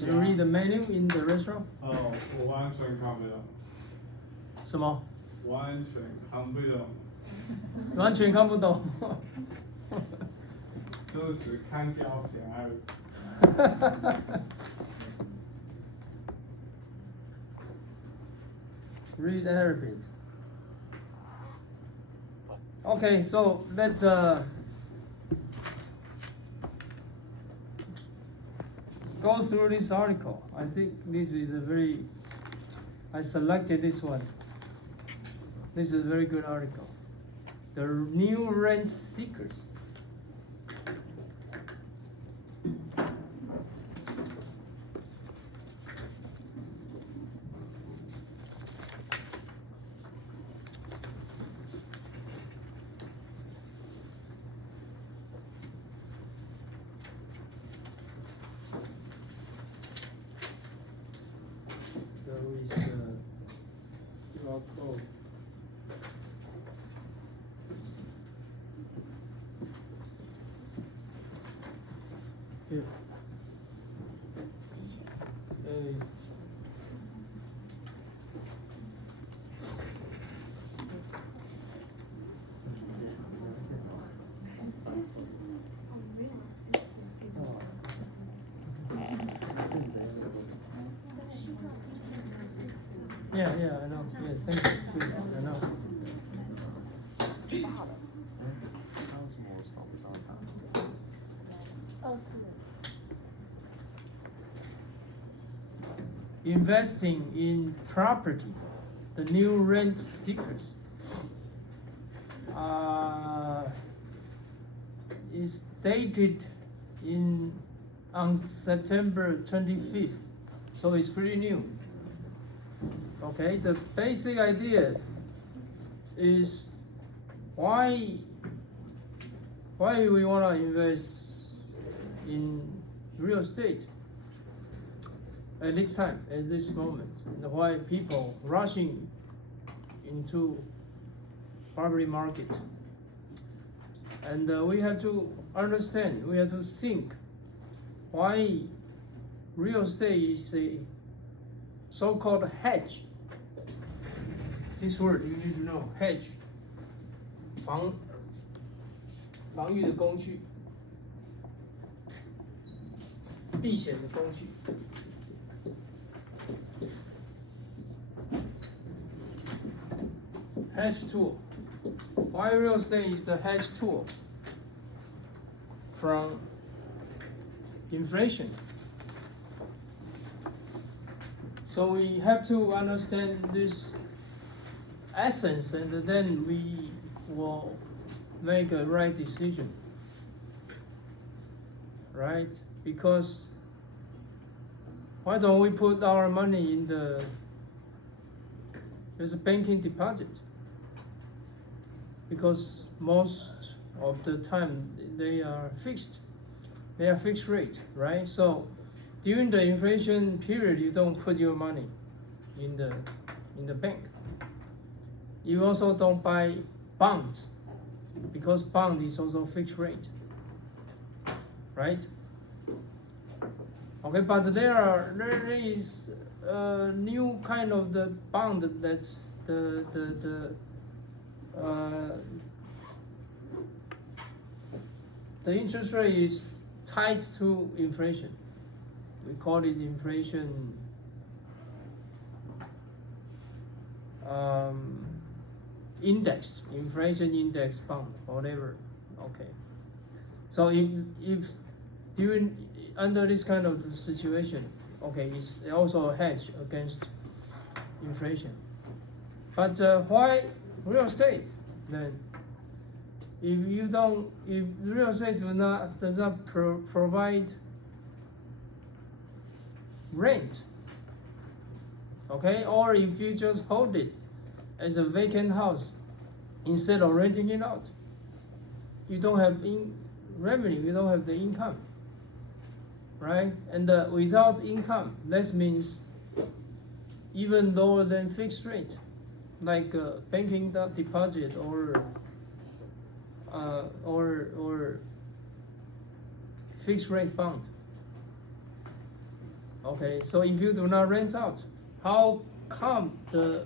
You read the menu in the restaurant? 我完全看不懂。什么？完全看不懂。完全看不懂。就是看照片而已。Read Arabic. Okay, so let's go through this article. I think this is I selected this one. This is a very good article. The new rent seekers. QR code. Here. Hey. Yeah, I know. Yes, thank you. Good, I know. Investing in property, the new rent seekers. Is dated on September 25th, so it's pretty new. Okay, the basic idea is why we want to invest in real estate at this time, at this moment, and why people rushing into property market. And we have to understand, we have to think why real estate is a so-called hedge. This word you need to know, hedge. 防御的工具，避险的工具。Hedge tool. Why real estate is the hedge tool from inflation? So we have to understand this essence, and then we will make a right decision, right? Because why don't we put our money in there's a banking deposit? Because most of the time they are fixed rate, right? So during the inflation period, you don't put your money in the bank. You also don't buy bonds, because bond is also fixed rate, right? Okay, but there is a new kind of the bond that's the interest rate is tied to inflation. We call it inflation inflation index bond, whatever. Okay. So if during under this kind of situation, okay, it's also a hedge against inflation. But why real estate then? If real estate does not provide rent, okay, or if you just hold it as a vacant house instead of renting it out, you don't have revenue, you don't have the income, right? And without income, that means even lower than fixed rate, like banking deposit or fixed rate bond. Okay, so if you do not rent out, how come the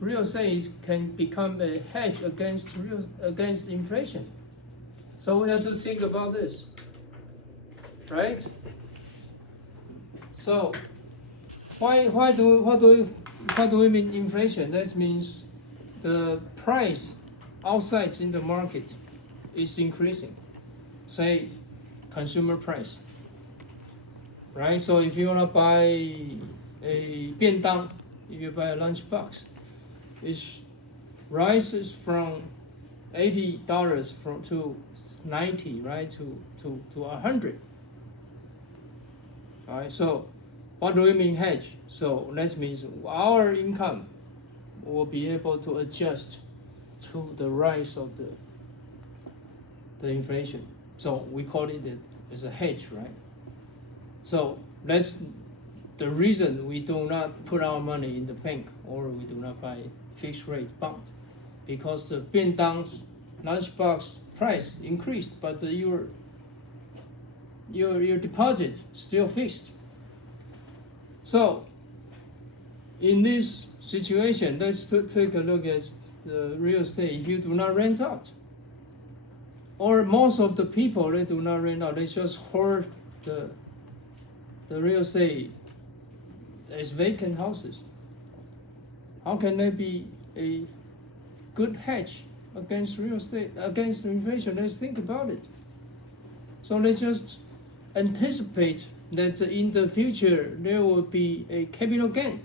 real estate can become a hedge against inflation? So we have to think about this, right? So what do we mean inflation? That means the price outside in the market is increasing, say consumer price, right? So if you wanna buy a 便当, if you buy a lunch box, it rises from $80 to 90, right? To 100. All right. So what do we mean hedge? So that means our income will be able to adjust to the rise of the inflation. So we call it as a hedge, right? So that's the reason we do not put our money in the bank or we do not buy fixed rate bond, because the 便当 lunchbox price increased, but your deposit still fixed. So in this situation, let's take a look at the real estate. If you do not rent out, or most of the people, they do not rent out, they just hold the real estate as vacant houses. How can they be a good hedge against real estate, against inflation? Let's think about it. So let's just anticipate that in the future there will be a capital gain.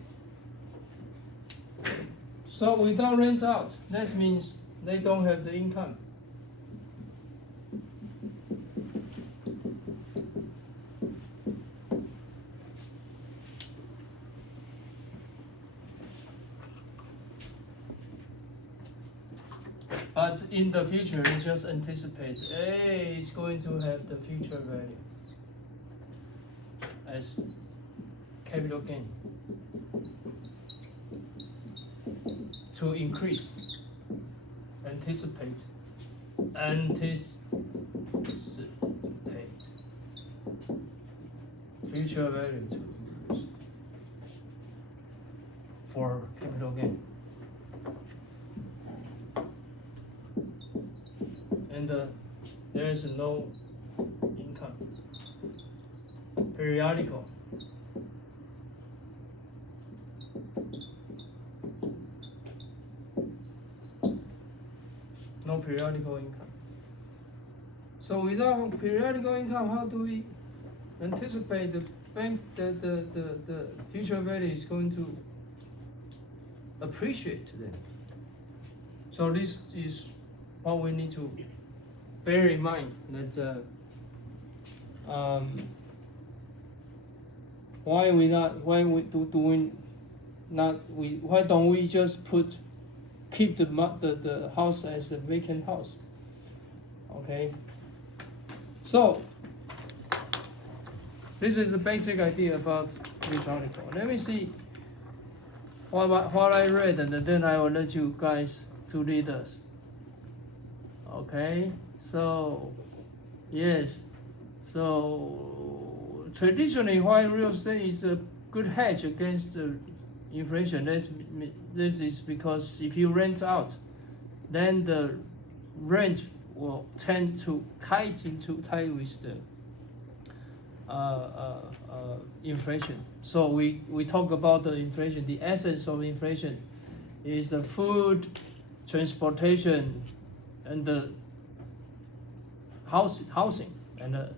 So without rent out, that means they don't have the income. But in the future, it just anticipates, hey, it's going to have the future value as capital gain to increase. Anticipate future value to increase for capital gain. And there is no income. Periodical. No periodical income. So without periodical income, how do we anticipate the future value is going to appreciate then? So this is what we need to bear in mind, that why don't we just keep the house as a vacant house? Okay, so this is the basic idea about this article. Let me see what I read, and then I will let you guys to read us. Okay, so yes, so traditionally, why real estate is a good hedge against inflation? This is because if you rent out, then the rent will tend to tie with the inflation. So we talk about the inflation. The essence of inflation is the food, transportation, and the housing and the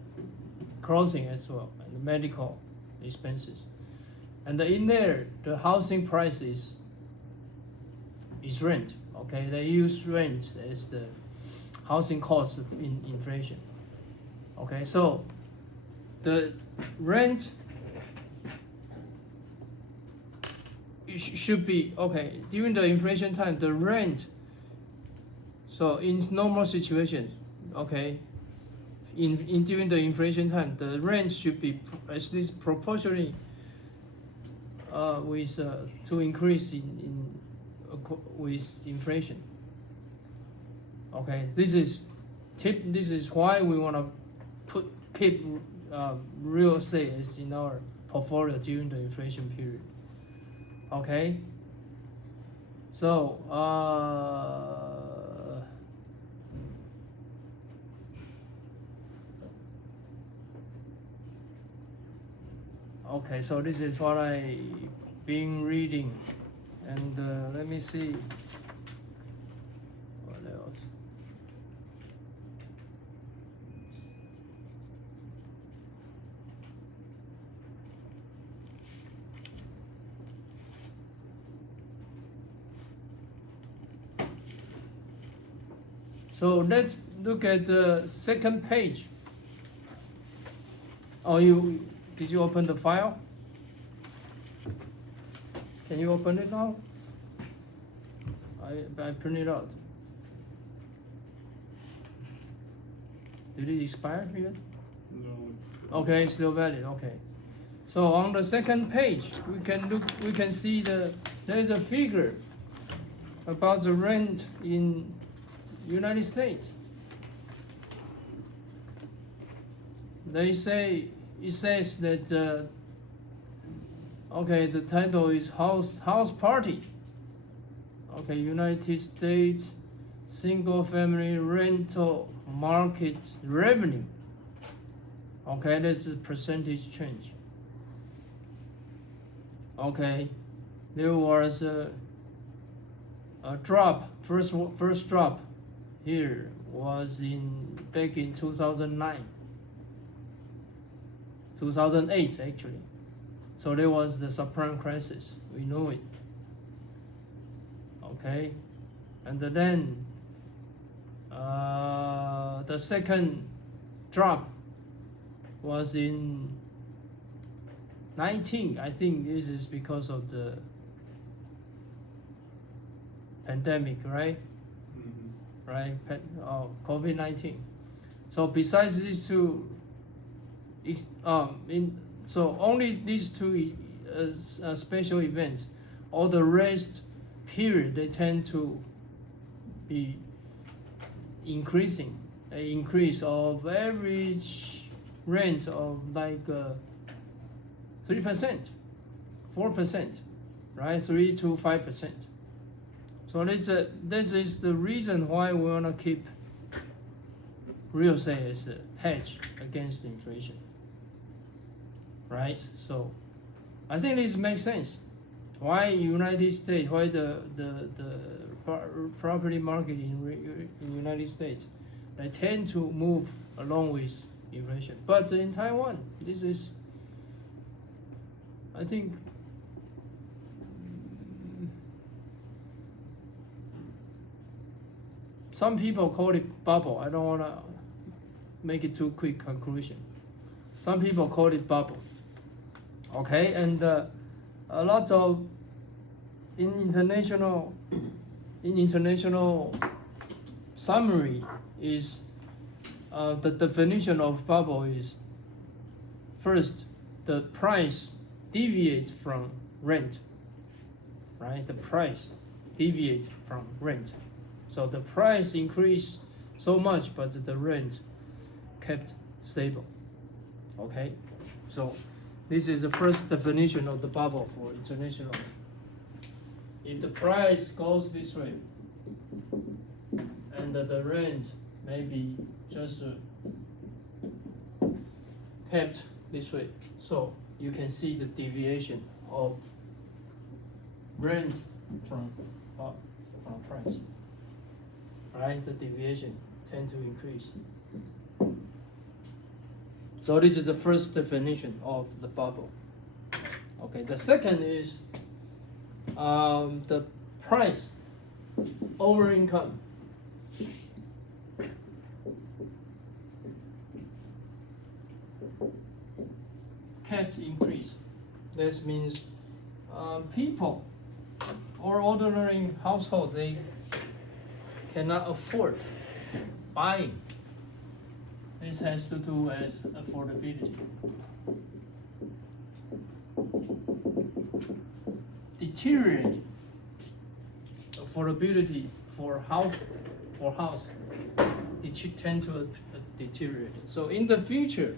clothing as well, and the medical expenses. And in there, the housing prices is rent. Okay, they use rent as the housing cost in inflation. Okay, so the rent should be okay during the inflation time. The rent. So in normal situation, okay, during the inflation time, the rent should be at least proportionally to increase with inflation. Okay, this is why we want to keep real estate is in our portfolio during the inflation period. Okay. So okay, so this is what I been reading, and let me see what else. So let's look at the second page. Oh, did you open the file? Can you open it now? I print it out. Did it expire yet? No. Okay, it's still valid. Okay. So on the second page, we can see there's a figure about the rent in United States. It says that okay, the title is House Party. Okay, United States single family rental market revenue. Okay, that's the percentage change. Okay, there was a drop. First drop here was back in 2009, 2008 actually. So there was the subprime crisis. We know it. Okay, and then the second drop was in 19. I think this is because of the pandemic, right? Mm-hmm. Right, COVID-19. So besides these two, so only these two special events, all the rest period they tend to be increasing, an increase of average rent of like 3%, 4%, right? 3 to 5%. So this is the reason why we want to keep real estate as a hedge against inflation, right? So I think this makes sense. Why United States? Why the property market in United States? They tend to move along with inflation. But in Taiwan, this is, I think, some people call it bubble. I don't want to make it too quick conclusion. Some people call it bubble. Okay, and a lot of in international summary is the definition of bubble is first the price deviates from rent, right? The price deviates from rent. So the price increased so much, but the rent kept stable. Okay, so this is the first definition of the bubble for international. If the price goes this way, and the rent maybe just kept this way, so you can see the deviation of rent from price. Right, the deviation tend to increase. So this is the first definition of the bubble. Okay, the second is the price over income. Can't increase. This means people or ordinary household, they cannot afford buying. This has to do with affordability. Deteriorating affordability for house tend to deteriorate. So in the future,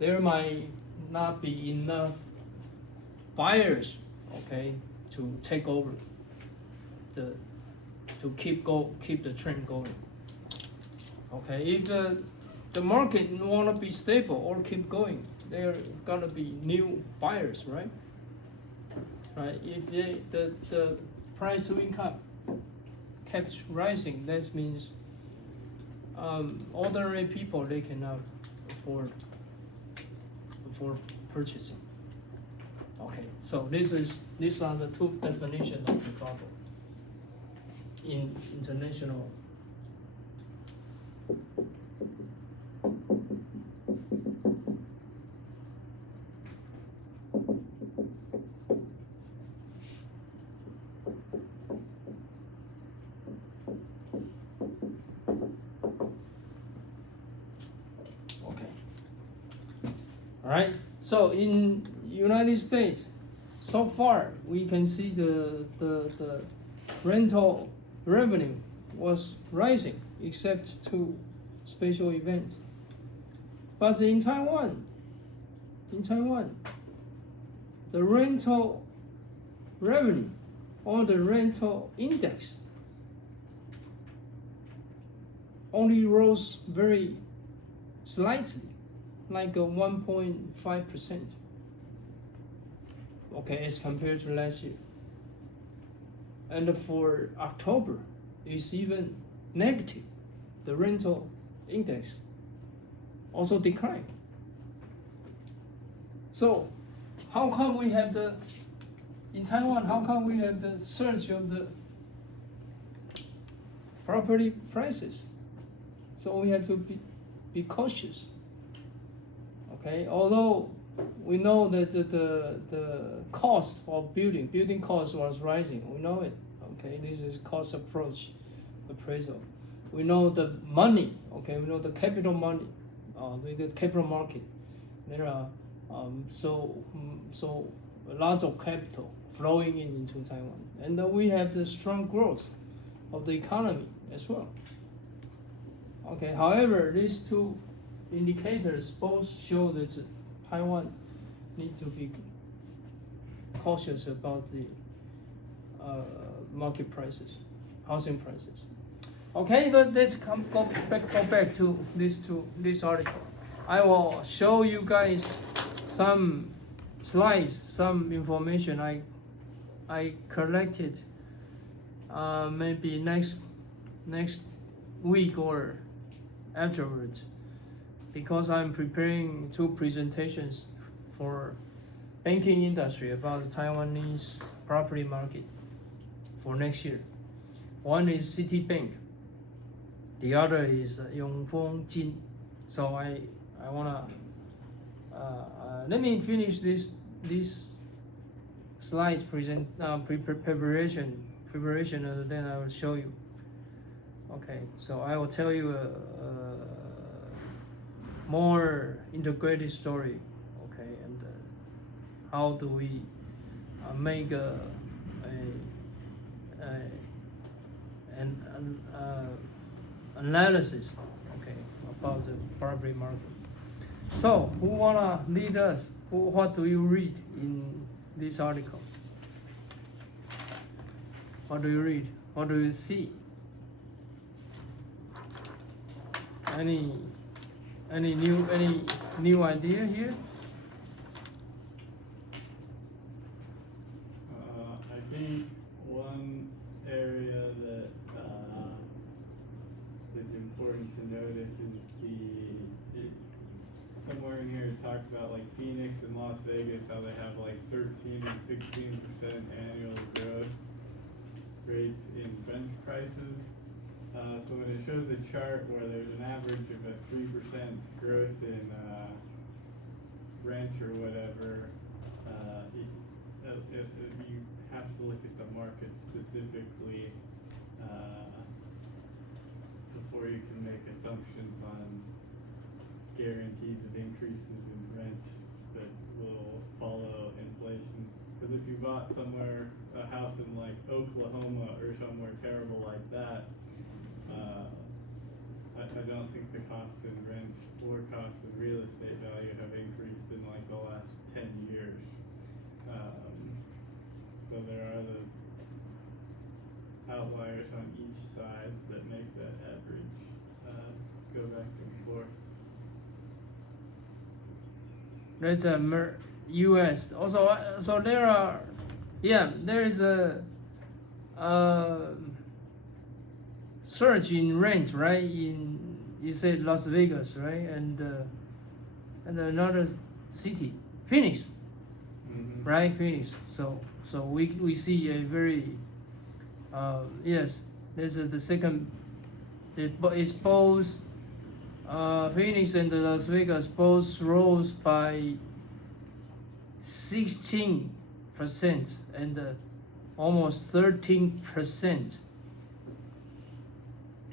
there might not be enough buyers, okay, to take over to keep the trend going. Okay, if the market wanna be stable or keep going, there gonna be new buyers, right? Right. If the price to income kept rising, that means ordinary people, they cannot afford purchasing. Okay, so these are the two definitions of the bubble in international. Okay. All right. So in United States, so far we can see the rental revenue was rising, except to special events. But in Taiwan, the rental revenue or the rental index only rose very slightly, like a 1.5%. Okay, as compared to last year. And for October, it's even negative. The rental index also declined. So, how come we have in Taiwan, how come we have the surge of the property prices? So we have to be cautious. Okay, although we know that the cost of building cost was rising. We know it. Okay, this is cost approach appraisal. We know the money. Okay, we know the capital money, the capital market. There are so lots of capital flowing into Taiwan, and we have the strong growth of the economy as well. Okay, however, these two indicators both show that Taiwan need to be cautious about the market prices, housing prices. Okay, let's go back to this article. I will show you guys some slides, some information I collected maybe next week or afterwards, because I'm preparing two presentations for banking industry about the Taiwanese property market for next year. One is Citibank, the other is Yongfeng Jin. So I wanna let me finish this slides preparation, and then I will show you. Okay, so I will tell you a more integrated story. Okay, and how do we make an analysis, okay, about the property market. So, who wanna lead us? What do you read in this article? What do you read? What do you see? Any new idea here? I think one area that is important to notice is somewhere in here it talks about like Phoenix and Las Vegas, how they have like 13 and 16% annual growth rates in rent prices. So when it shows a chart where there's an average of a 3% growth in rent or whatever, you have to look at the market specifically before you can make assumptions on guarantees of increases in rent that will follow inflation. Because if you bought a house in like Oklahoma or somewhere terrible like that, I don't think the costs in rent or costs in real estate value have increased in like the last 10 years. So there are those outliers on each side that make that average go back and forth. That's U.S. Also, so there are, yeah, there is a surge in rent, right? In you said Las Vegas, right? And another city, Phoenix, Mm-hmm. right? Phoenix. So we see a very yes. This is the second. It's both Phoenix and Las Vegas both rose by 16% and almost 13%.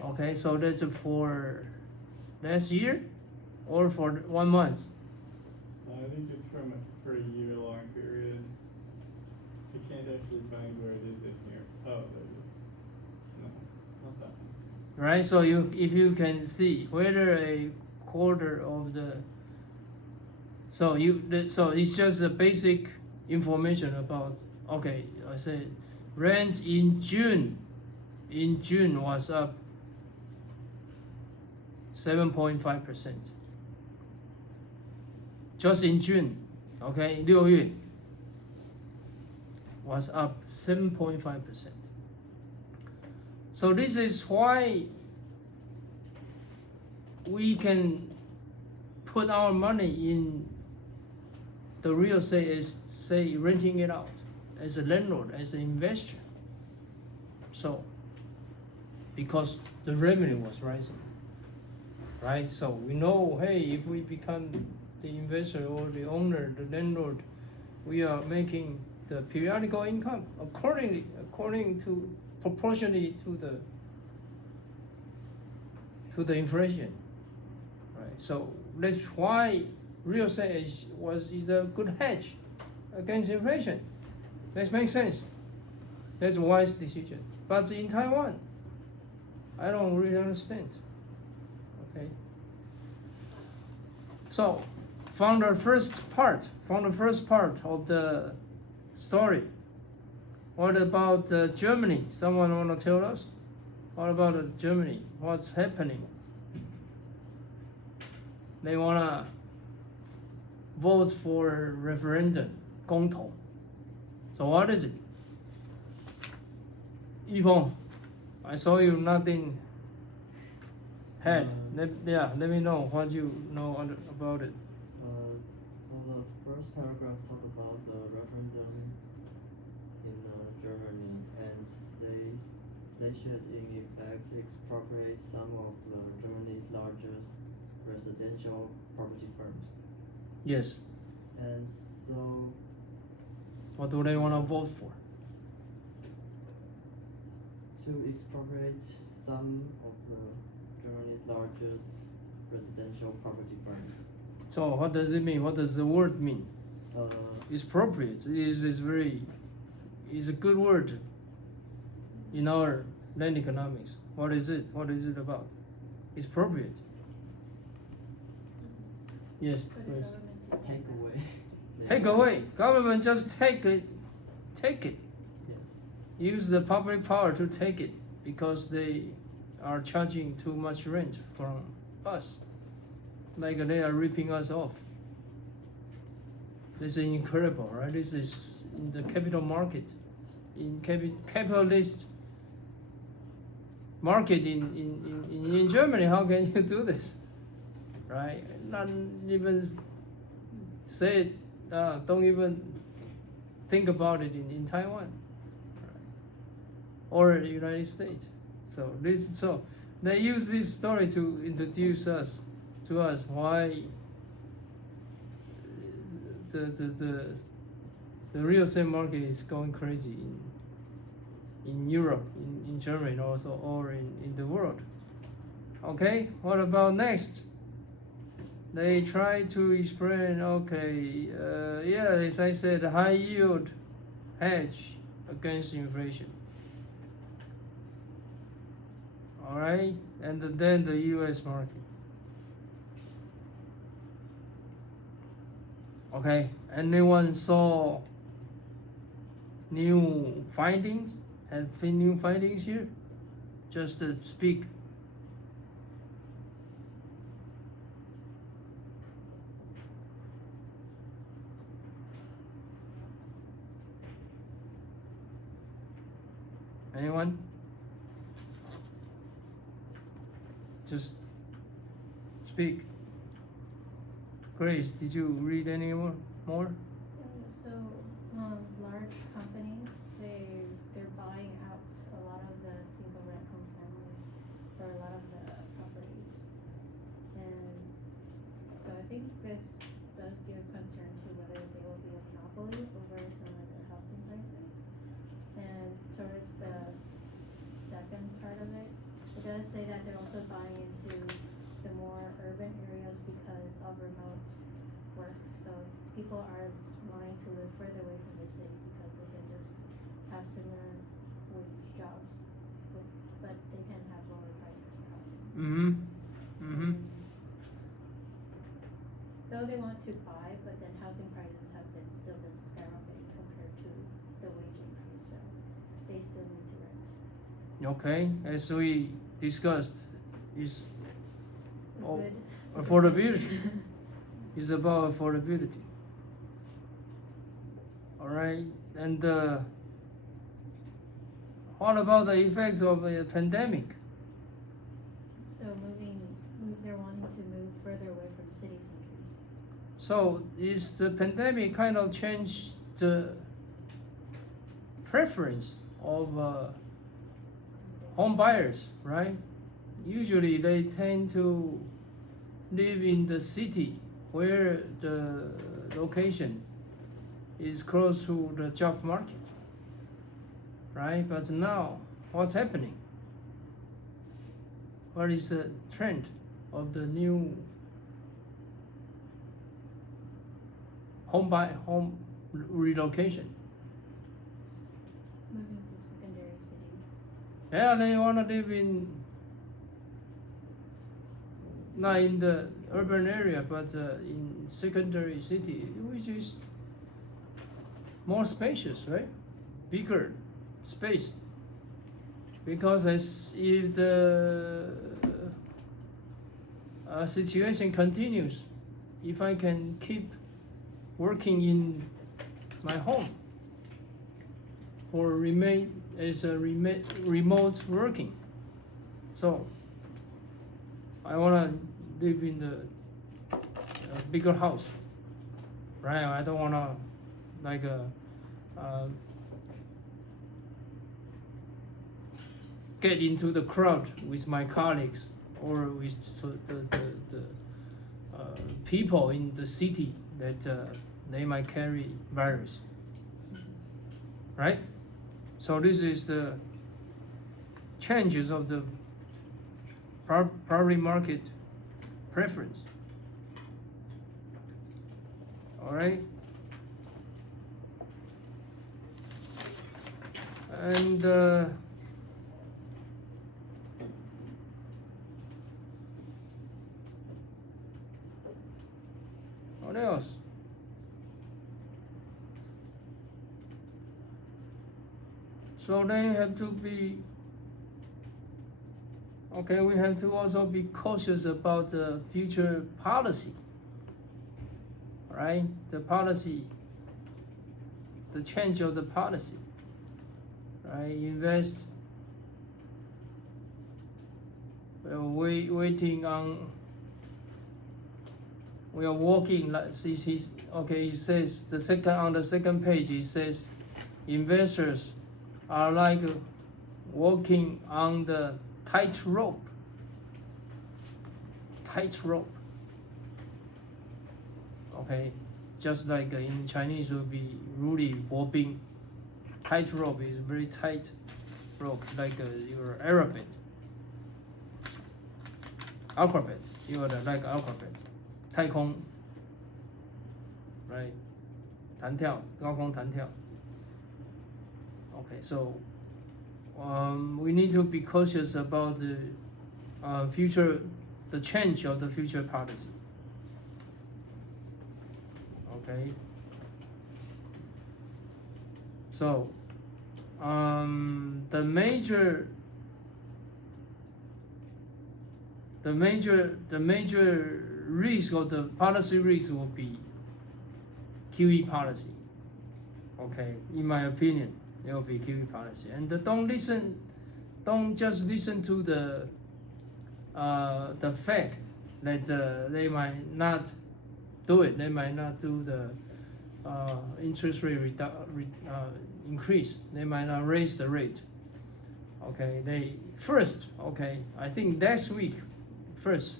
Okay, so that's for last year or for 1 month? I think it's from for a year-long period. I can't actually find where it is in here. Oh, there it is. No, not that one. Right, so if you can see whether a quarter of the so it's just a basic information about, okay, I said rent in June was up 7.5%. Just in June, okay, 6月 was up 7.5%. So this is why we can put our money in the real estate as, say, renting it out as a landlord, as an investor. So, because the revenue was rising, right? So we know, hey, if we become the investor or the owner, the landlord, we are making the periodical income according to proportionally to the inflation, right? So that's why real estate is a good hedge against inflation. That makes sense. That's a wise decision. But in Taiwan, I don't really understand. Okay. So, from the first part of the story, what about Germany? Someone want to tell us? What about Germany? What's happening? They wanna vote for referendum, 公投. So what is it? Yvonne, I saw you nothing had. Let me know what you know about it. So the first paragraph talk about the referendum in Germany and says they should in effect expropriate some of Germany's largest residential property firms. Yes. And so What do they want to vote for? to expropriate some of Germany's largest residential property firms. So what does it mean? What does the word mean? Uh, Expropriate is a good word in our land economics. What is it? What is it about? Expropriate. Yes. For the Yes. government to take away. Take away. Government just take it. Take it. Yes. Use the public power to take it because they are charging too much rent from us. Like they are ripping us off. This is incredible, right? This is in the capital market, in capitalist market in Germany. How can you do this, right? Not even say it. Don't even think about it in Taiwan, right? Or the United States. So they use this story to introduce us to us why the real estate market is going crazy in Europe, in Germany also, or in the world. Okay, what about next? They try to explain, okay, yeah, as I said, high yield hedge against inflation. All right, and then the U.S. market. Okay, anyone saw new findings? Have new findings here? Just speak. Anyone? Just speak. Grace, did you read any more? So, large companies, they're buying out a lot of the single rent home families, or a lot of the properties. And so I think this does give concern to whether there will be a monopoly over some of the housing prices. And towards the second part of it, it does say that they're also buying into the more urban areas because of remote work. So people are wanting to live further away from the city because they can just have similar wage jobs, but they can have lower prices for housing. Though they want to buy, but then housing prices have still been skyrocketing compared to the wage increase, so they still need to rent. Okay, as we discussed, is Oh, Good. affordability. It's about affordability. All right, and what about the effects of a pandemic? So they're wanting to move further away from city centers. So is the pandemic kind of changed the preference of home buyers, right? Usually they tend to live in the city where the location is close to the job market, right? But now, what's happening? What is the trend of the new home relocation? Moving to secondary cities. Yeah, they wanna live not in the urban area, but in secondary city, which is more spacious, right? Bigger space. Because if the situation continues, if I can keep working in my home or remain as a remote working, so I wanna live in the bigger house, right? I don't wanna get into the crowd with my colleagues or with the people in the city that they might carry virus, right? So this is the changes of the property market preference. All right, and what else? So they have to be okay. We have to also be cautious about the future policy, right? The policy, the change of the policy, right? Invest. We're waiting on. We are working. Okay, it says on the second page. It says investors are like walking on the tightrope. Okay, just like in Chinese would be 如履薄冰. Tightrope is very tight rope, like your acrobat. You are like acrobat. 太空 right? 弹跳，高空弹跳。Okay, so we need to be cautious about the future, the change of the future policy. Okay. So, the major risk of the policy risk will be QE policy. Okay, in my opinion, it will be QE policy. And don't just listen to the fact that they might not do it. They might not do the interest rate increase. They might not raise the rate. Okay, I think next week, first,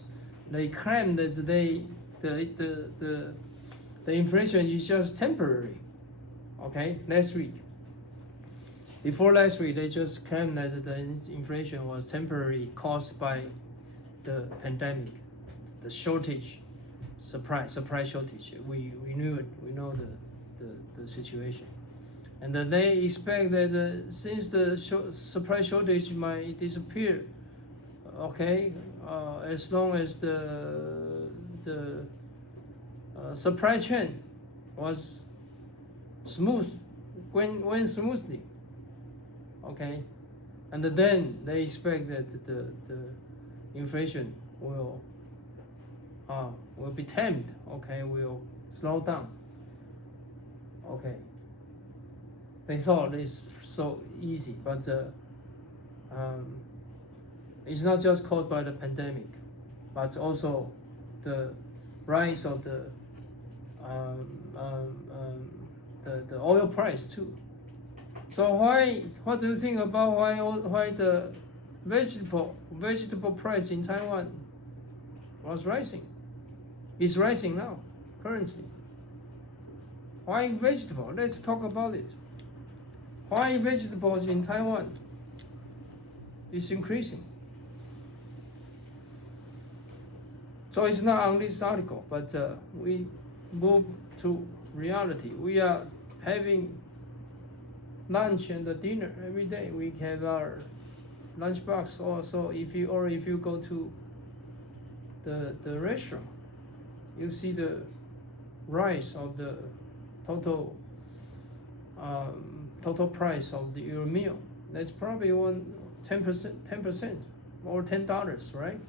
they claim that the inflation is just temporary. Okay, last week. Before last week, they just claimed that the inflation was temporary, caused by the pandemic, the shortage, supply shortage. We knew it. We know the situation, and then they expect that since the supply shortage might disappear, okay, as long as the supply chain was smooth, went smoothly, okay, and then they expect that the inflation will be tamed, okay, will slow down, okay. They thought it's so easy, but it's not just caused by the pandemic, but also the rise of the oil price too. So what do you think about why the vegetable price in Taiwan was rising? It's rising now, currently. Why vegetable? Let's talk about it. Why vegetables in Taiwan is increasing? So it's not on this article, but we move to reality. We are having lunch and dinner every day. We have our lunch box also. If you go to the restaurant, you see the rise of the total price of your meal. That's probably 10% or $10, right?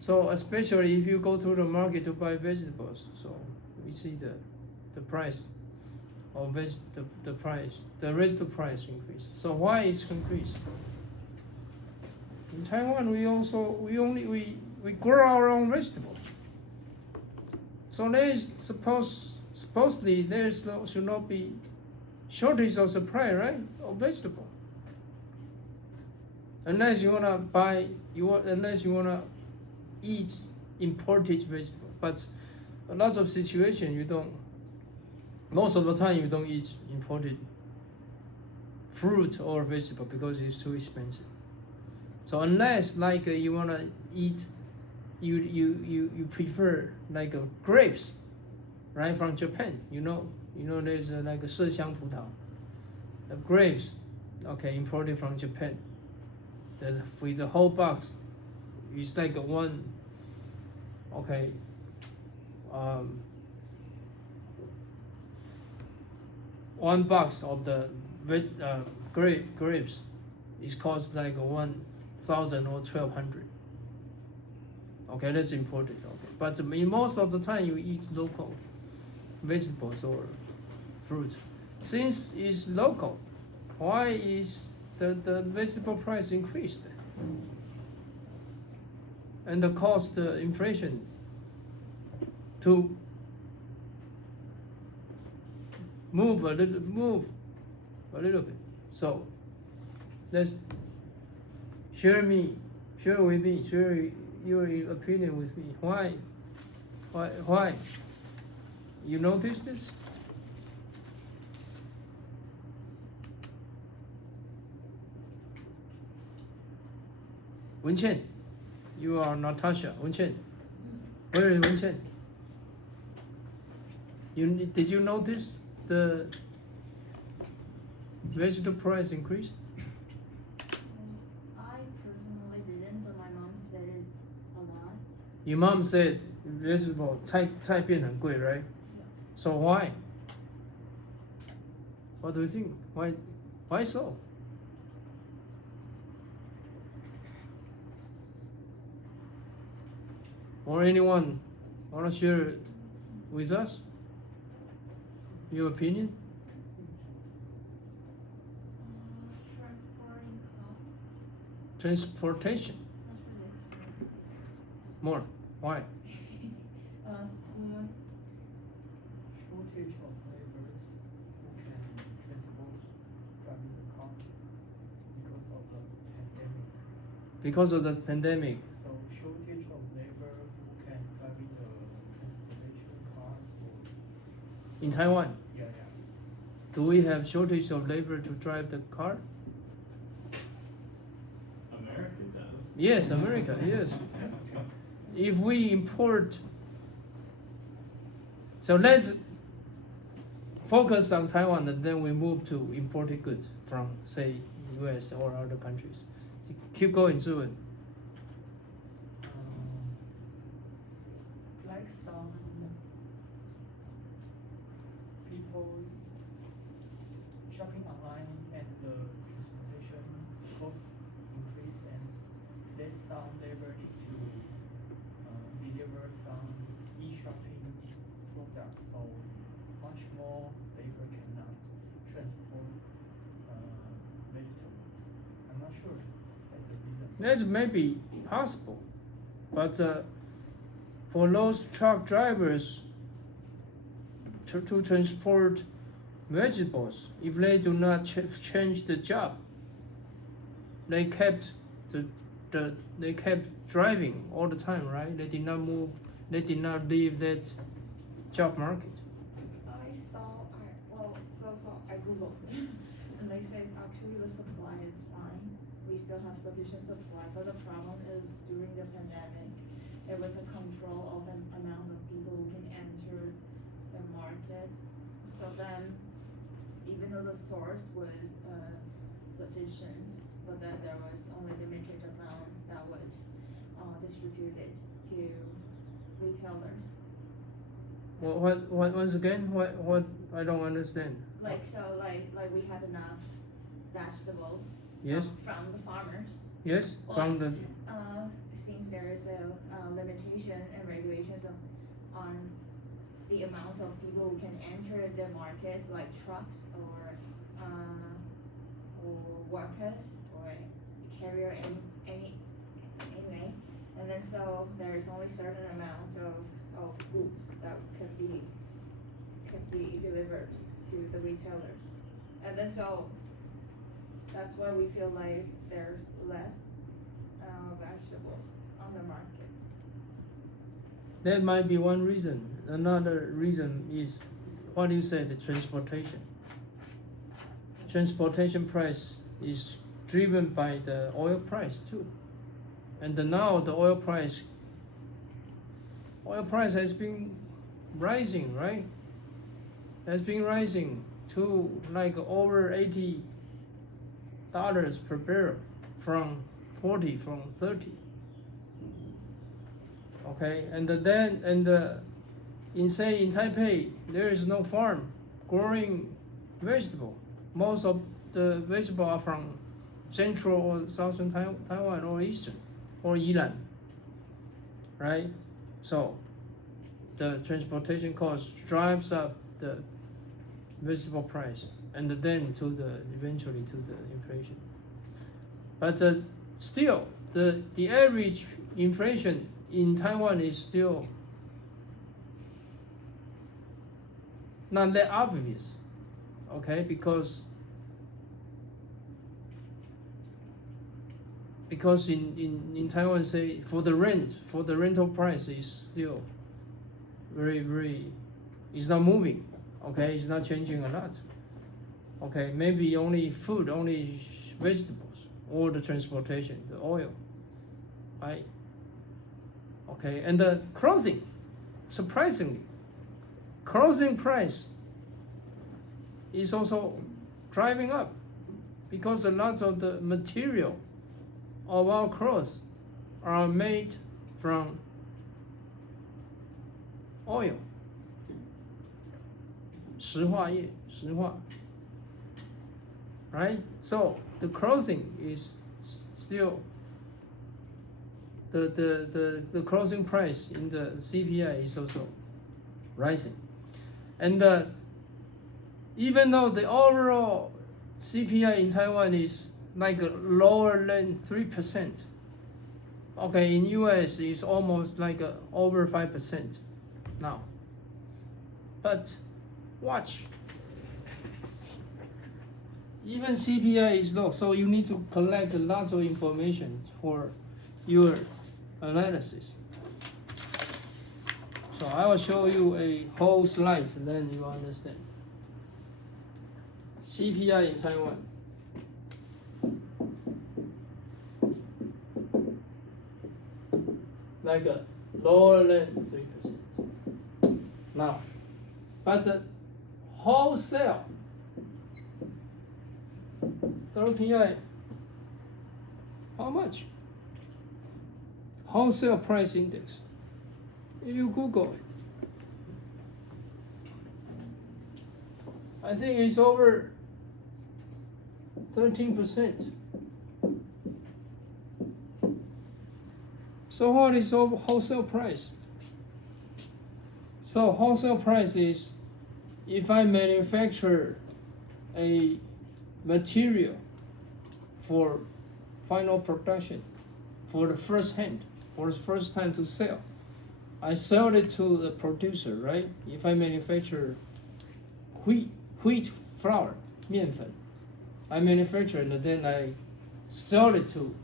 So especially if you go to the market to buy vegetables, so we see the price of the vegetable price increase. So why it's increased? In Taiwan, we grow our own vegetables. So there is supposedly there should not be shortage of supply, right, of vegetable. Unless you wanna eat imported vegetable, but a lot of situation most of the time you don't eat imported fruit or vegetable because it's too expensive. So unless like you wanna eat, you prefer like grapes, right, from Japan. You know there's like a 麝香葡萄, the grapes, okay, imported from Japan. With the whole box, it's like one, okay, one box of the grapes is cost like 1,000 or 1,200. Okay, that's imported. Okay, but most of the time you eat local vegetables or fruit. Since it's local, why is the vegetable price increased? And the cost inflation to move a little bit. So let's share your opinion with me. Why? You notice this? Wenqian, you are Natasha. Wenqian, where is Wenqian? Did you notice the vegetable price increased? Your mom said vegetable 菜变很贵 right? So why? What do you think? Why so? Or anyone want to share with us your opinion? Transporting cost. Transportation more. Why? Shortage of laborers who can transport driving the car because of the pandemic. Because of the pandemic. So shortage of labor who can driving the transportation cars or In Taiwan, yeah. do we have shortage of labor to drive the car? America does. Yes, America, yes. If we import, so let's focus on Taiwan and then we move to imported goods from, say, US or other countries. Keep going, Zhiwen. Like some people shopping online and the transportation cost increase and there's some labor need to deliver some e-shopping products, so much more labor cannot transport vegetables. I'm not sure that's a reason. That's maybe possible, but for those truck drivers to transport vegetables, if they do not change the job, they kept they kept driving all the time, right? They did not move. They did not leave that job market. I googled and they say actually the supply is fine. We still have sufficient supply, but the problem is during the pandemic, there was a control of the amount of people who can enter the market. So then, even though the source was sufficient, but then there was only limited amounts that was distributed to retailers. What once again? What I don't understand. Like we have enough vegetables. Yes. From the farmers. Yes, from the Since there is a limitation and regulations on the amount of people who can enter the market, like trucks or workers or carrier anyway, and then so there is only certain amount of goods that could be delivered to the retailers, and then so that's why we feel like there's less vegetables on the market. That might be one reason. Another reason is what you said, the transportation. Transportation price is driven by the oil price too. And now the oil price has been rising, right? Has been rising to like over $80 per barrel from 30. Okay, and then in Taipei there is no farm growing vegetable. Most of the vegetables are from central or southern Taiwan or eastern or Yilan, right? So the transportation cost drives up the vegetable price and then eventually to the inflation. But still, the average inflation in Taiwan is still not that obvious, okay? Because in Taiwan, say for the rental price is still very it's not moving, okay? It's not changing a lot, okay? Maybe only food, only vegetables, or the transportation, the oil, right? Okay, and the clothing, surprisingly, clothing price is also driving up because a lot of the material of our clothes are made from oil. 石化业, right? So the closing is still the closing price in the CPI is also rising, and even though the overall CPI in Taiwan is like lower than 3%, okay, in US it's almost like over 5% now. But watch, even CPI is low, so you need to collect a lot of information for your analysis. So I will show you a whole slide, and then you understand. CPI in Taiwan. Like lower than 3%. Now, but the wholesale WPI, how much? Wholesale price index. If you Google it, I think it's over 13%. So what is wholesale price? So wholesale price is if I manufacture a material for final production, for the first hand, for the first time to sell, I sell it to the producer, right? If I manufacture wheat flour, 面粉, I manufacture it and then I sell it to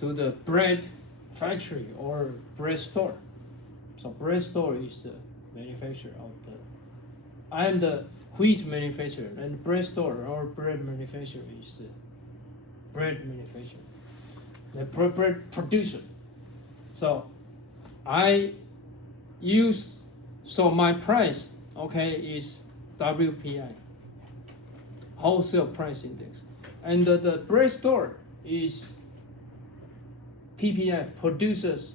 the bread factory or bread store. So bread store is the manufacturer of the. I am the wheat manufacturer, and bread store or bread manufacturer is the bread manufacturer, the bread producer. So I use, so my price, okay, is WPI, wholesale price index, and the bread store is PPI, producers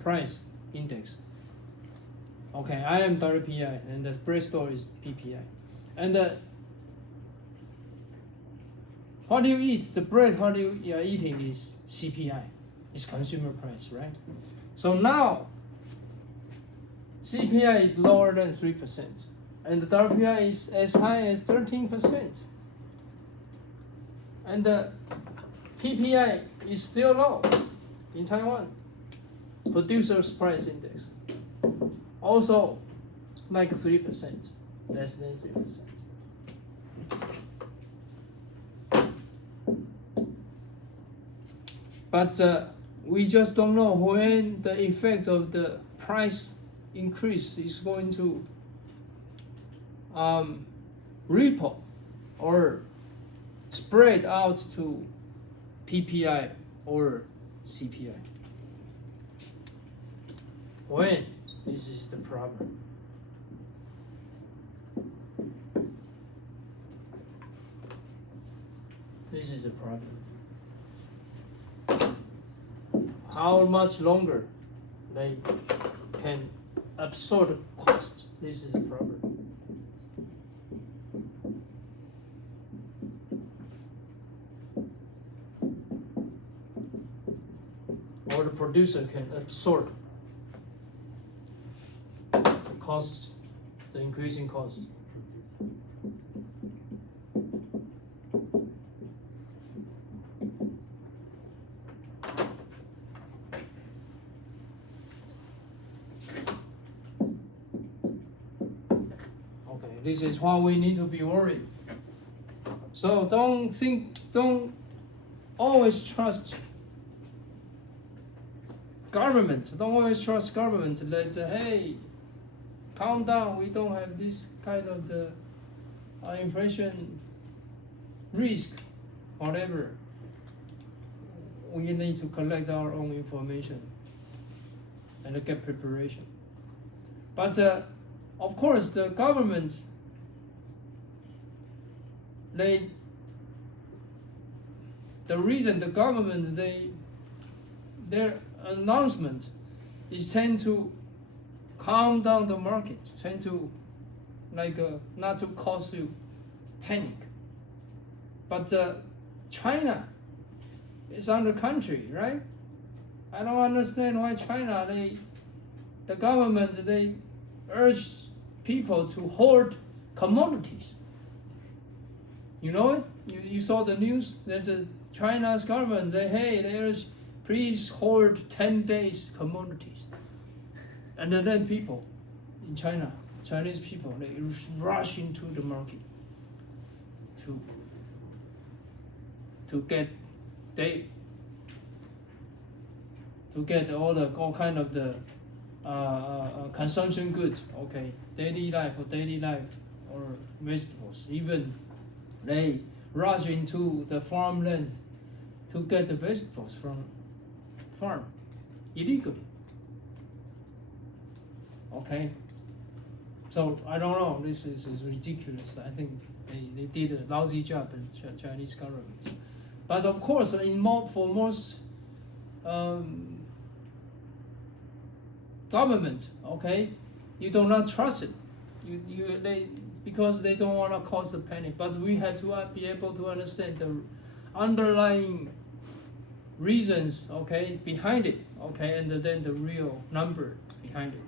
price index. Okay, I am WPI and the bread store is PPI. And what you eat, the bread what you are eating is CPI, is consumer price, right? So now CPI is lower than 3%, and the WPI is as high as 13%. And the PPI is still low in Taiwan. Producers price index also like 3%, less than 3%. But we just don't know when the effect of the price increase is going to ripple or spread out to PPI or CPI. When? This is the problem. This is the problem. How much longer they can absorb cost? This is the problem. Or the producer can absorb the cost, the increasing cost. Okay, this is why we need to be worried. So don't always trust government. Don't always trust government that hey, calm down. We don't have this kind of the inflation risk, whatever. We need to collect our own information and get preparation. But of course, the government the reason the government their announcement is tend to calm down the market, tend to not to cause you panic. But China is under country, right? I don't understand why China, the government, they urge people to hoard commodities. You know it? You saw the news? There's China's government, they urge, please hoard 10 days commodities. And then people in China, Chinese people, they rush into the market to get all kind of the consumption goods, okay, daily life or vegetables. Even they rush into the farmland to get the vegetables from farm illegally. Okay, so I don't know. This is ridiculous. I think they did a lousy job in Chinese government. But of course, for most government, okay, you do not trust it. Because they don't want to cause the panic. But we have to be able to understand the underlying reasons, okay, behind it, okay, and then the real number behind it.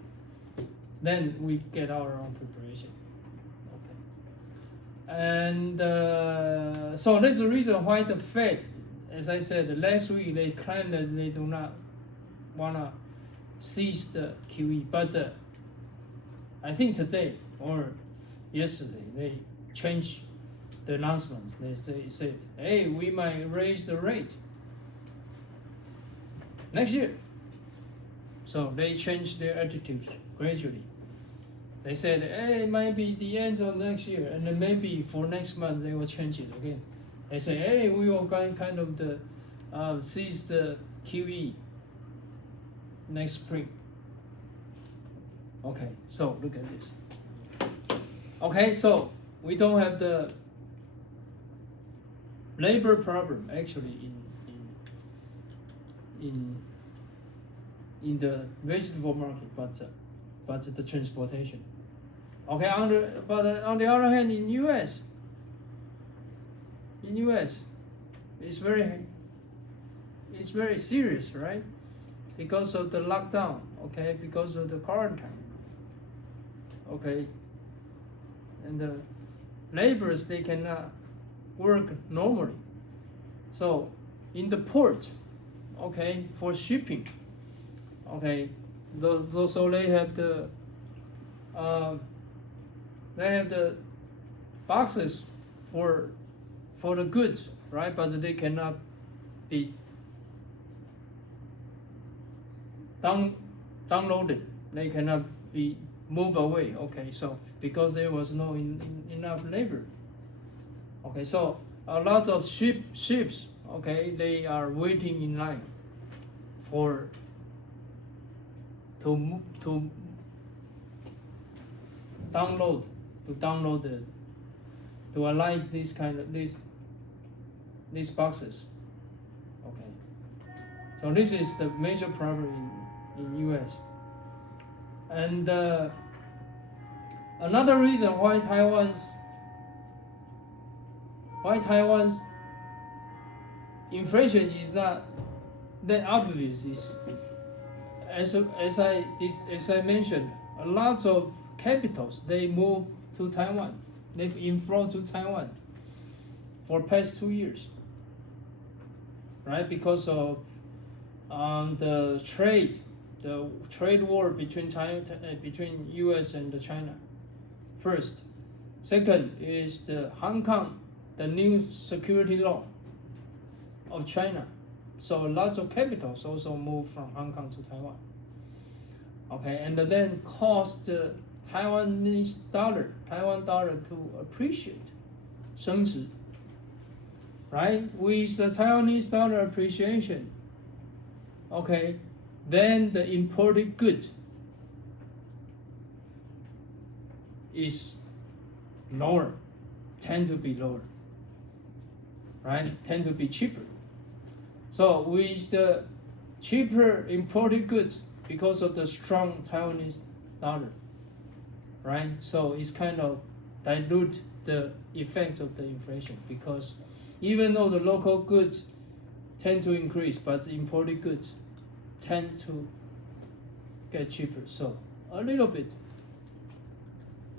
Then we get our own preparation, okay. And so that's the reason why the Fed, as I said last week, they claimed that they do not want to seize the QE, but I think today or yesterday they changed the announcements. They said, hey, we might raise the rate next year. So they changed their attitude gradually. They said, hey, it might be the end of next year, and then maybe for next month they will change it again. They say, hey, we will kind of seize the QE next spring. Okay, so look at this. Okay, so we don't have the labor problem actually in the vegetable market, but the transportation. Okay, but on the other hand, in US, it's very serious, right? Because of the lockdown, okay, because of the quarantine, okay, and the laborers, they cannot work normally. So in the port, okay, for shipping, okay, so they have the boxes for the goods, right? But they cannot be downloaded. They cannot be moved away. Okay, so because there was no enough labor. Okay, so a lot of ships, okay, they are waiting in line to download to align these boxes. Okay, so this is the major problem in US. And another reason why Taiwan's inflation is not that obvious is, as I mentioned, a lot of capitals, they move to Taiwan. They've inflow to Taiwan for past 2 years, right? Because of the trade war between US and China. First, second is the Hong Kong, the new security law of China. So lots of capitals also move from Hong Kong to Taiwan. Okay, and then caused the Taiwan dollar to appreciate, 升值. Right? With the Taiwanese dollar appreciation, okay, then the imported good is lower, tend to be lower, right? Tend to be cheaper. So with the cheaper imported goods because of the strong Taiwanese dollar, right? So it's kind of dilute the effect of the inflation, because even though the local goods tend to increase, but the imported goods tend to get cheaper. So a little bit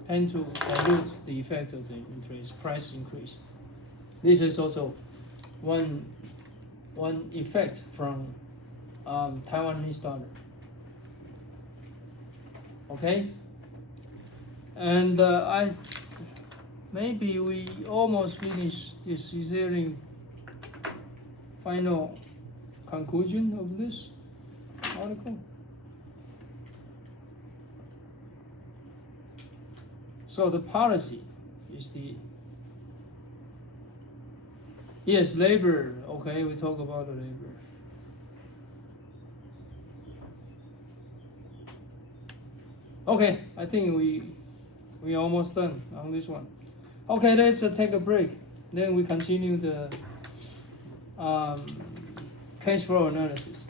tend to dilute the effect of the inflation price increase. This is also one effect from Taiwanese dollar. Okay, and maybe we almost finished this. Is there any final conclusion of this article? So the policy is yes, labor. Okay, we talk about the labor. Okay, I think we almost done on this one. Okay, let's take a break. Then we continue the cash flow analysis.